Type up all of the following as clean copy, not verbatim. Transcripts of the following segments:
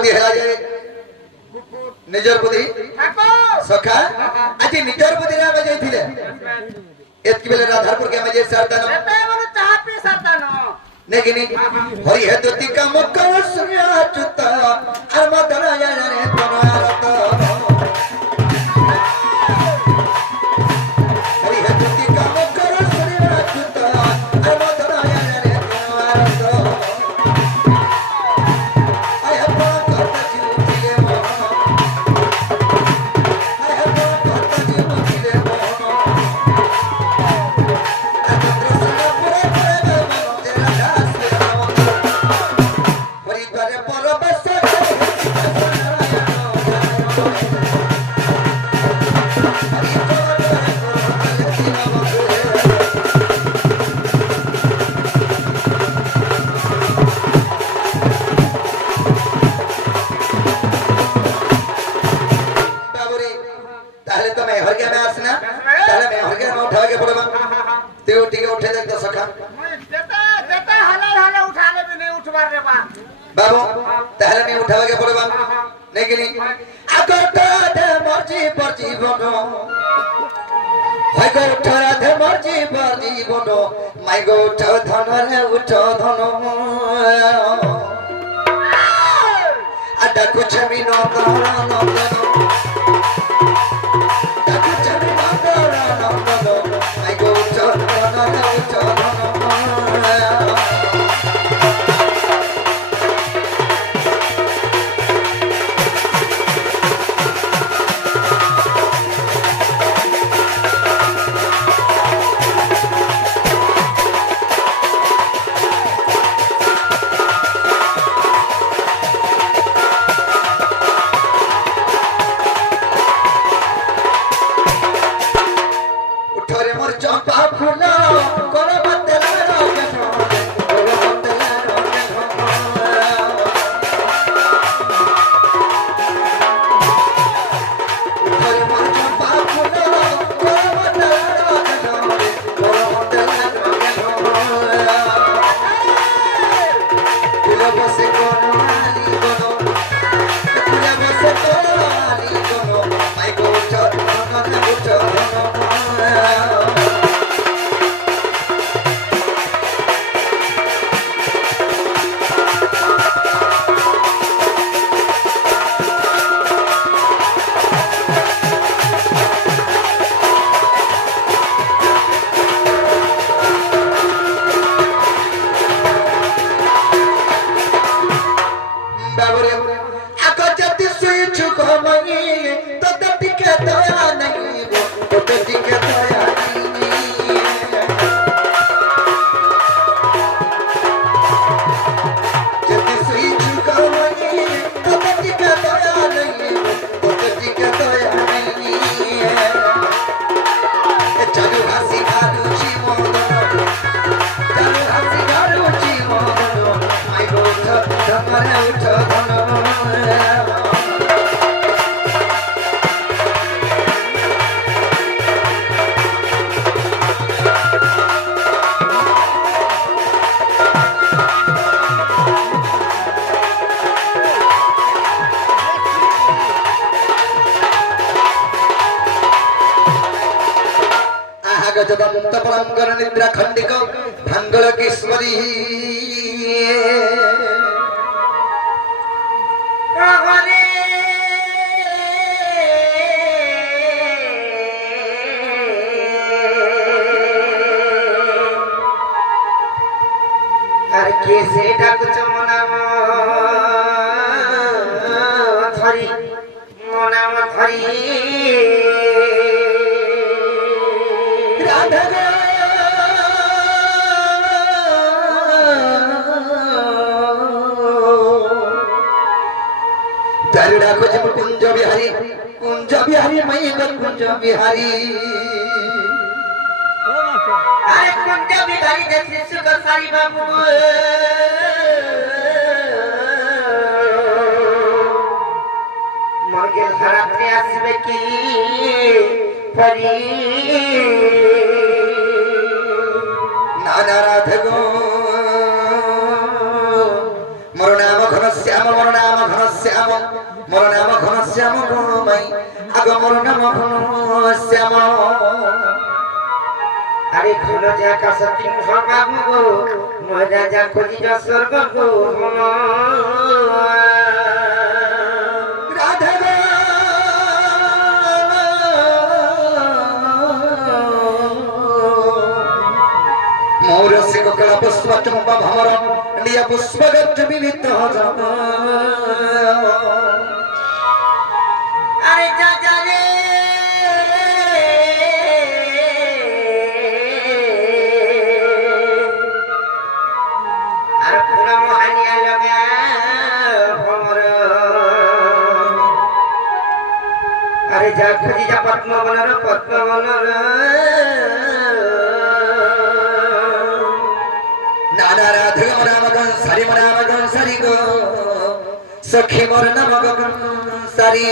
बुद्धि है जे निजर बुद्धि सखा आज निजर बुद्धि रे बजे थिले एतकी बेले राधारपुर के मजे सरदानो एते बोले चाह पी सरदानो नेगिनी हरि है दुति का मुक्का सुनिया चुता अर मदरा या रे तोरारत हरि है दुति का मुक्का सुनिया चुता अर मदरा या रे तोरारत आय अपना करता जीवतिले मोह आय अपना करता जीवतिले मोह बाबू ताहले नहीं उठावे के पड़ेबा नहीं कि नहीं आगोटा दे मर्जी पर जीवन हाय गोटा दे मर्जी पर जीवन माय गोटा धन रे उठ धन आडा कुछ भी न करा न कुछ भी न करा न माय गोटा धन रे उठ धन निद्रा खंडिक भंगल किस्मरी कैसे डाकुच मनाम धरी मनाम धरी राधा दारुड़ा खोज कुंज बिहारी मई कुंज बिहारी अरे कुंज बिहारी देखी सुगर सारी बाबू मगे धराते आसबे की परी नाना राधगो मोर नाम घनश्याम मोर नाम ঘনশ্যাম মোর নাম ঘনশ্যাম মাই আগ মোর নাম ঘনশ্যাম আরে ঘন যা কাছে সিংহ বাবু গো মজা যা খুঁজিছ স্বর্গ গো রাধে গো মোর সে কলা পুষ্প চম্পা ভমর নিয়া পুষ্প গচ্ছ বিবিধ জম আরে যা যা রে আর পুরা মহানিয়া লগা ভমর আরে যা খুঁজি যা পদ্মবনর নানা রাধে মোর নাম গনসারি মোর নাম গনসারি গো সখী মোর নাম গনসারি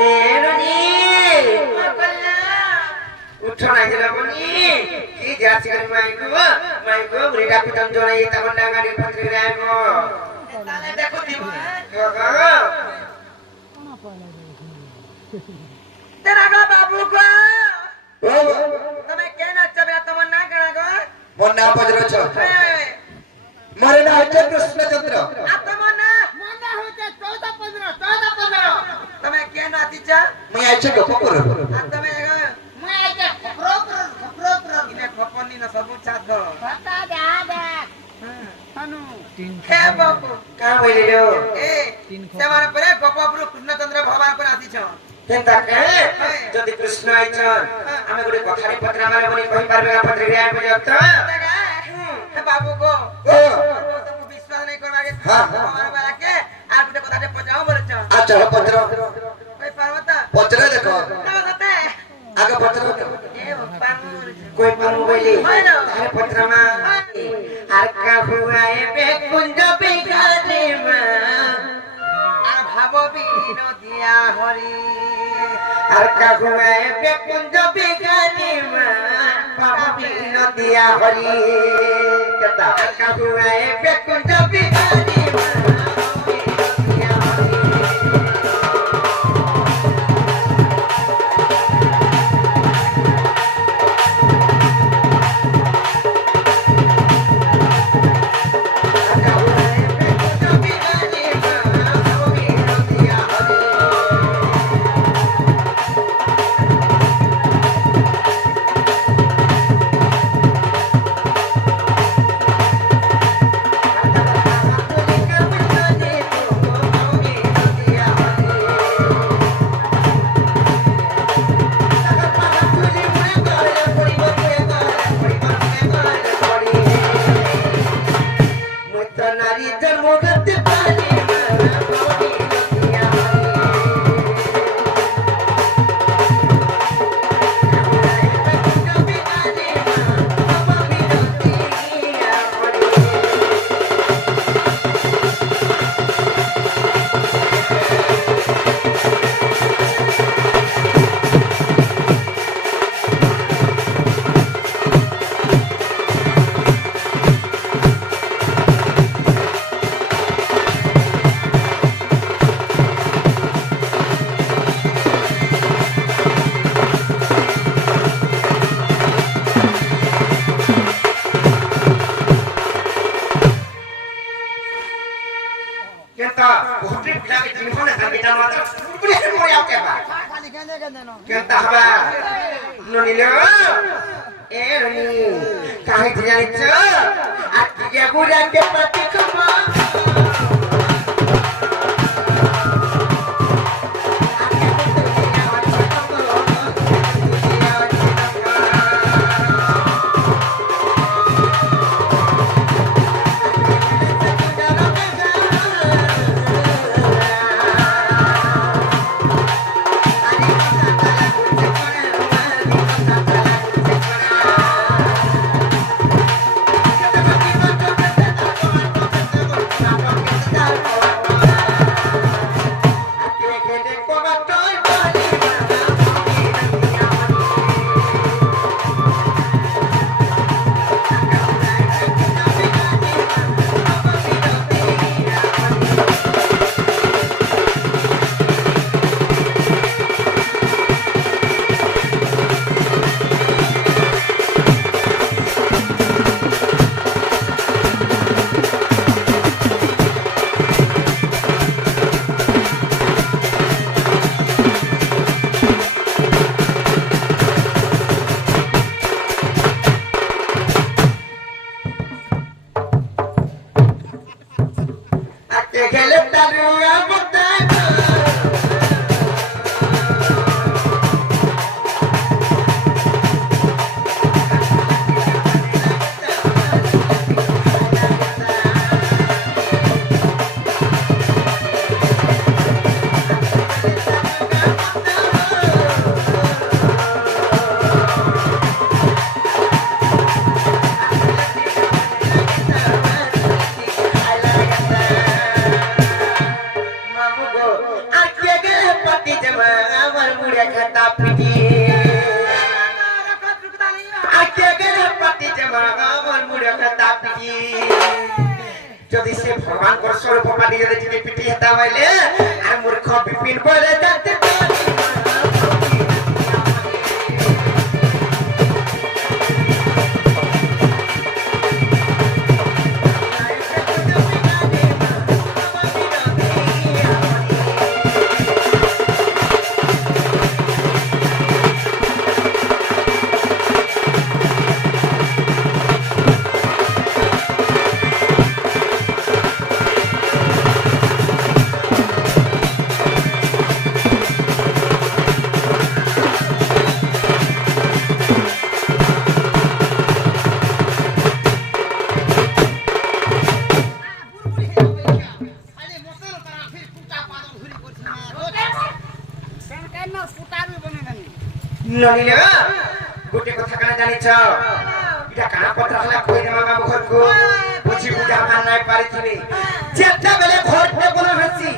এ রনি উঠো না গেল বনি কি যাচ্ছে করে মাইকো বুড়িটা পিতন জড়াই তখন ডাঙাড়ি পত্রি রাখো তাহলে দেখো দিব তেরা গো বাবু গো তুমি কেন চবে তোমার না গড়া গো মোর নাম বজ্রচ মোর নাম হচ্ছে কৃষ্ণচন্দ্র তোমার না মনে হচ্ছে 14 15 তুমি কেন আতিছ মুই আইছে গপ করব তুমি মই আইছে খপ্রো ইনে খপনি না সবু ছাদ পাতা দা হানু হে বাবু কা বলিলো এ সেমার পরে গোপপুর কৃষ্ণচন্দ্র ভগবান পরে আসিছ কেনতা কে যদি কৃষ্ণ আইছ আমি গুড়ি কথারি পত্র মানে বলি কই পারবে না পত্র রে আইবে যত হে বাবু গো তুমি বিশ্বাস নাই করবা কে আমার বালাকে আর গুটে কথাতে পচাও বলছ আচ্ছা পত্র কই পারবতা পত্র দেখো পারবতা আগে পত্র এ বাবু कोई पाऊ बोली हर पत्रमा हर का हुआ है बेकुंज बिगाने में আর ভাবো বিনো দিয়া হরি আর কা হুয়া है बेकुंज बिगाने में ভাবো বিনো দিয়া হরি কতা আর কা হুয়া है बेकुंज बिगाने में के खेले तारुआ बताए যদি সে ভগবান কর স্বরূপ পাটি যদি চিনি পিটি হেতা হইলে আর মূর্খ বিপিন বলে যাতে নহিলে গোটে কথা কানা জানিছ এটা কানা পত্র হলা কই দেমা বাবু ঘরকু বুঝি বুঝা মান নাই পারিছিলি যেটা বেলে ঘরতে কোন হাসি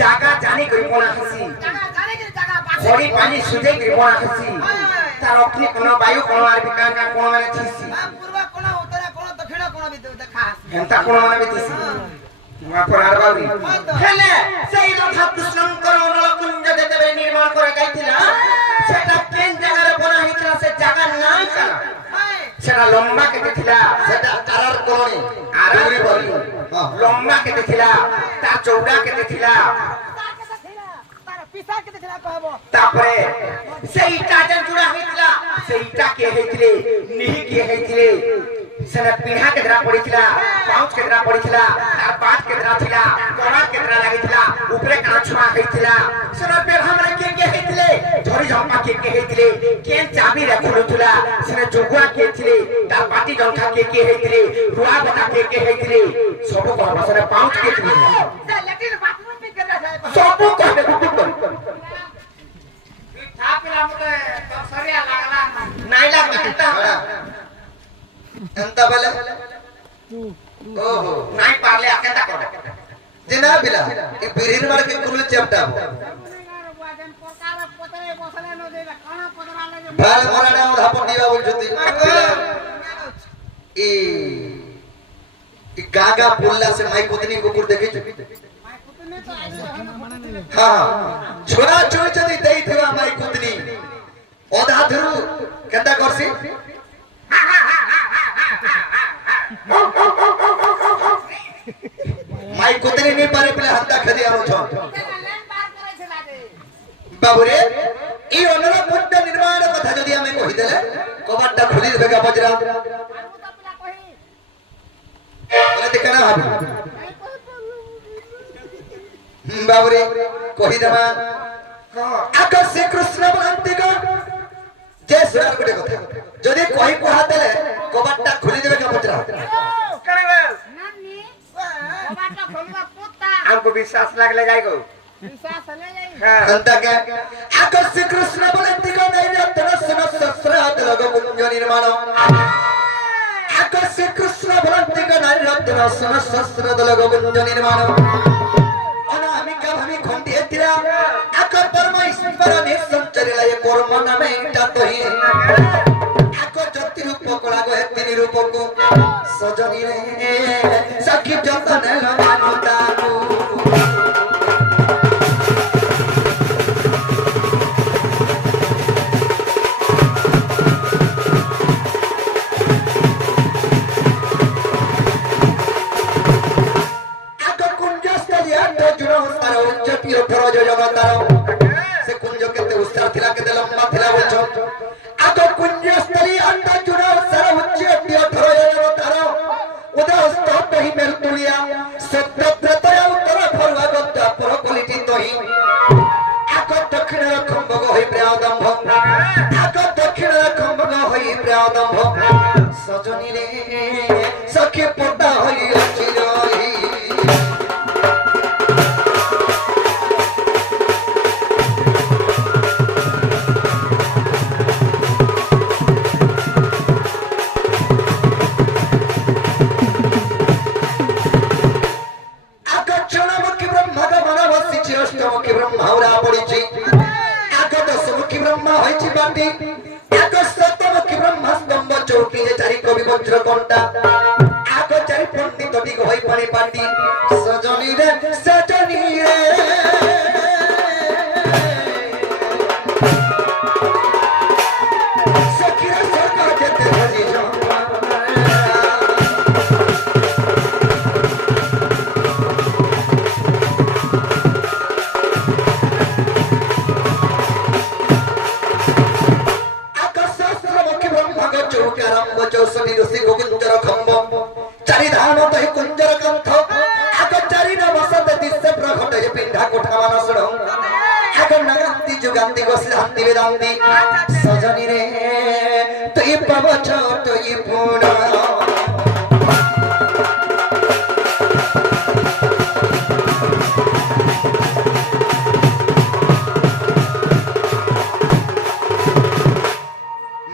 জায়গা জানি কই কোন হাসি ঘড়ি পানি সুজে কই কোন হাসি তার অগ্নি কোন বায়ু কোন আর বিকার কা কোন মানে থিসি পূর্ব কোন উত্তর কোন দক্ষিণ কোন বিদু দেখা হেনতা কোন মানে বিতিসি মাপর আর বাবি হেলে সেই কথা কৃষ্ণঙ্কর অনুলকুঞ্জ দেবে নির্মাণ করে গাইছিলা সেটা কেন জায়গায় বনা হইছিল সে জায়গার নাম কানা সেটা লম্বা কেটে ଥିଲା সেটা আরার কলোনি আরারি বলি লম্বা কেটে ଥିଲା তা চৌড়া কেটে ଥିଲା তার পিছা কেতে ଥିଲା কহব তারপরে সেইটা যে জুড়া হইছিল সেইটা কে হইছিলে নিহি কে হইছিলে সেটা পিঢ়া কেতরা পড়িছিল পাউচ কেতরা পড়িছিল আর পাঁচ কেতরা ছিল কড়া কেতরা লাগিছিল উপরে কানা ছুয়া হইছিল সেটা পেড়া মানে কে হইছিলে ধরি জম্পা কে হইছিলে কেন চাবি রে খুলুଥିଲା সেটা জগুয়া কে ছিলে তার পাটি জংখা কে হইছিলে রুয়া বটা কে হইছিলে সব কহব সেটা পাউচ কে ছিল লেটিন বাথরুম পে কেতে যায় সব কহবে গুটি কর ছাপিলা মতে সরিয়া লাগলা নাই লাগবে এন্তা বলে ওহো নাই পারলে আকেটা করে যে না বিলা এই বিরির মারকে কুল চেপটাবো ভাল মরাডা ওধা পড়িবা বলছতি ই গাগা পুল্লা সে মাই কুতনি কুকুর দেখিছ हां छोरा चोय जदी देई थिबा माई कुतनी ओधा धरु केता करसी माई कुतनी नहीं पारे पले हत्ता खदी आरो छ बाबूरे ई अनुरा पुट्ट निर्माण कथा जदी हमें कहि देले कबाटटा खुली देबे का बजरा बोले देखना हबी बाबूरे कहि देबा आकर श्री कृष्ण बोलंती को जय श्री राम गुटे कथा जदी कहि कहा देले कबाटटा खुली देबे का बजरा करबे नानी कबाटटा खोलबा पोता हमको विश्वास लागले जाई गो विश्वास ले जाई हां अंत के आकर श्री कृष्ण बोलंती को नहीं रत्न सन सहस्राद लगो कुंज निर्माण आकर श्री कृष्ण बोलंती को नहीं रत्न सन सहस्राद लगो कुंज निर्माण हमें खोंटी हेतिरा आकर परमेश्वर ने संचरिला ये कर्म नामे इटा तो ही आकर ज्योति रूप कोला गो हेतिनी रूप को सजनी रे सखी जतन लगानुता को से कुंज केते उस्तार थिला केते लंबा थिला बोलछो आगो कुंज स्तरी अंत जुड़ा सर उच्च टियो धरो तारो उदय स्तोत ही मेल तुलिया सत्य प्रतय অষ্টমুখী ব্রহ্মা ওরা পড়েছি এক দশমুখী ব্রহ্মা হয়েছি বাটি এক শতমুখী ব্রহ্মা স্তম্ভ চৌকি যে চারি কবি বজ্র কণ্টা এক চারি পণ্ডিত দিগ হয়ে পানি পাটি সজনী রে সজনী রে সখিরা সর্গ যেতে হরি চৌষট্টি ঋষি গোবিন্দর খম্ব চারি ধাম তহি কুঞ্জর কণ্ঠ আগ চারি নমসত দিশে প্রঘট যে পিণ্ঢা কোঠা মানসড় আগ নাগান্তি যুগান্তি গোসিধান্তি বেদান্তি সজনী রে তুই পাবছ তুই পুণ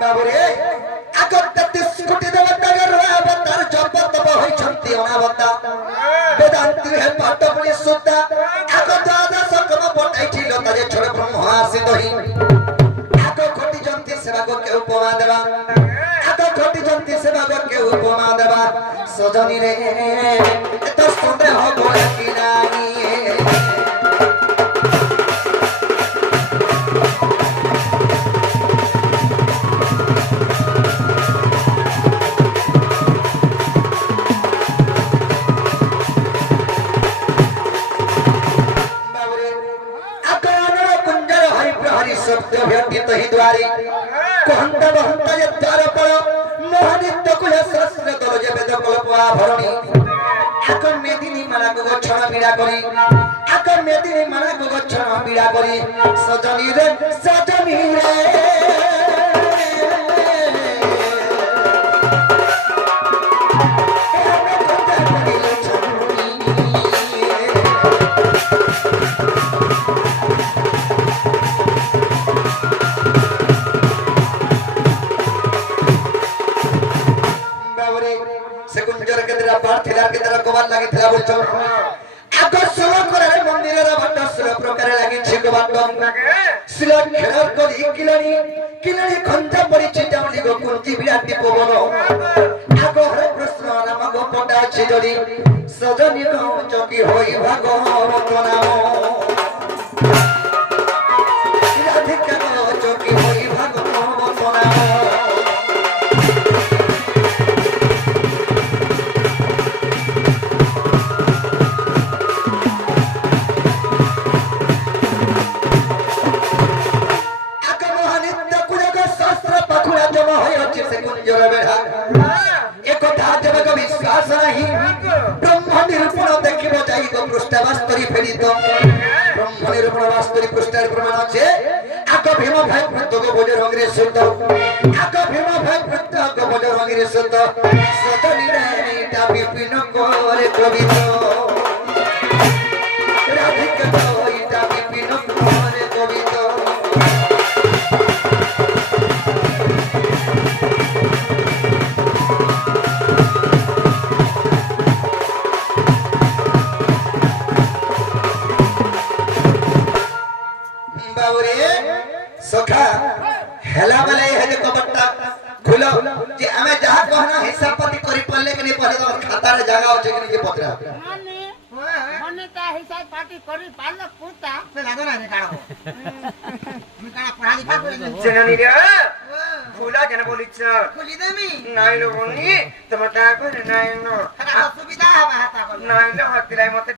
বাবুরে বেদান্তি হে পাঠ পড়ি সুদ্ধা আগ দ্বাদশ কম পটাইছিল তাজে ছড়ে ব্রহ্ম আসিত হি আগ ঘটি জন্তি সেবা কে উপমা দেবা আগ ঘটি জন্তি সেবা কে উপমা দেবা সজনী রে এত সন্দেহ বলে কি নাই सत्य व्यतीत ही द्वारी कोहंत बहंत जे द्वार पर मोहनित कुल सहस्र कल जे वेद कल्पा भरणी आक मेदिनी माला को गछण बीड़ा करी आक मेदिनी माला को गछण बीड़ा करी सजनी रे सजनी रे কবার লাগিଥିଲା বলছ আকর্ষণ করার মন্দিরের ভান্ড সুর প্রকার লাগিছে কবাট শিল খেলার করি কিলানি কিলানি খঞ্জা পড়িছে জামলি গো কুঞ্জি বিরাটি পবন আগ হরে কৃষ্ণ নাম গো পটা ছিজরি সজনী গো চকি হই ভাগবত নাম রাধিকা গো চকি হই ভাগবত নাম পৃষ্ঠাবাস্তরি ফেরিত ব্রহ্ম নিরূপণ বাস্তরি পৃষ্ঠার প্রমাণ আছে আক ভীম ভাই প্রত্যগ ভোজ রঙের শুদ্ধ আক ভীম ভাই প্রত্যগ ভোজ রঙের শুদ্ধ সজনী রে এটা বিপিন করে কবিত রাধিকা এটা বিপিন করে কবিত सखा हेला वाले है जे कबट्टा खुलो जे हमें जहां कहना हिसाब पाती करी पड़ले कि नहीं पड़े तो खाता रे जगह हो जे कि नहीं पत्रा मने का हिसाब पाती करी पालो पुता पे लागो ना रे काढो मी काढा पढा लिखा करे जननी रे फुला जन बोलिछ फुली देमी नाही लो बनी तमटा को नाही नो सुविधा हवा हाता को नाही लो हतिलाई मते